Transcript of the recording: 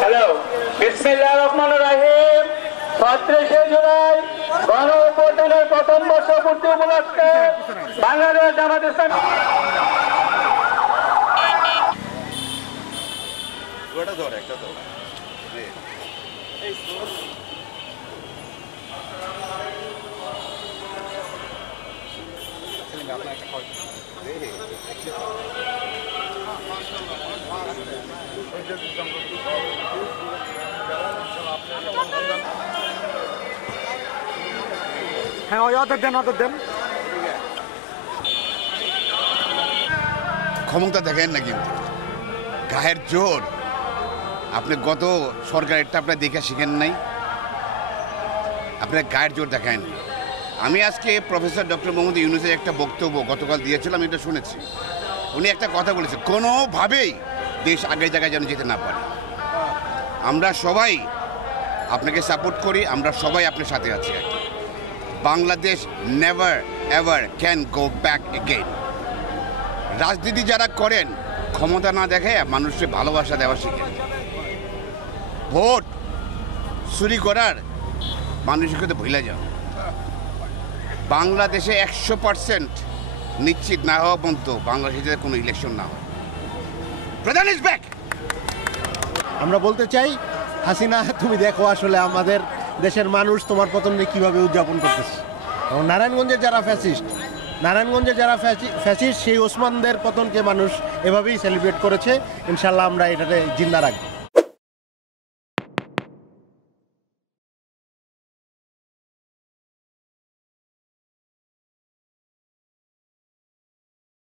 Hello, বিসমিল্লাহির রহমানির রহিম। ৩৬শে জুলাই গণ অভ্যুত্থানের প্রথম বর্ষপূর্তি উপলক্ষে বাংলাদেশ জামাত ইসলামী হ্যাঁ অর্ডার দেন ক্ষমতা দেখেন না কিন্তু গায়ের জোর। আপনি গত সরকারেরটা আপনার দেখে শিখেন নাই, আপনার গায়ের জোর দেখেন। আমি আজকে প্রফেসর ডক্টর মোহাম্মদ ইউনূসের একটা বক্তব্য গতকাল দিয়েছিলাম, এটা শুনেছি। উনি একটা কথা বলেছে, কোনোভাবেই দেশ আগের জায়গায় যেন যেতে না পারে। আমরা সবাই আপনাকে সাপোর্ট করি, আমরা সবাই আপনার সাথে আছি আর কি। Bangladesh never ever can go back again. রাজনীতি যারা করেন ক্ষমতা না দেখায় মানুষকে ভালোবাসা দেওয়া শিখেন। ভোট চুরি করার মানুষের কথা ভুলে যাও। বাংলাদেশে 100% নিশ্চিত না হওয়া পর্যন্ত বাংলাদেশে কোনো ইলেকশন না হয়। প্রধান ইজ ব্যাক। আমরা বলতে চাই, হাসিনা তুমি দেখো আসলে আমাদের দেশের মানুষ তোমার পতন নিয়ে কীভাবে উদযাপন করতেছে। এবং নারায়ণগঞ্জের যারা ফ্যাসিস্ট সেই ওসমানদের পতনকে মানুষ এভাবেই সেলিব্রেট করেছে। ইনশাল্লাহ আমরা এটাতে জিন্দা রাখবো।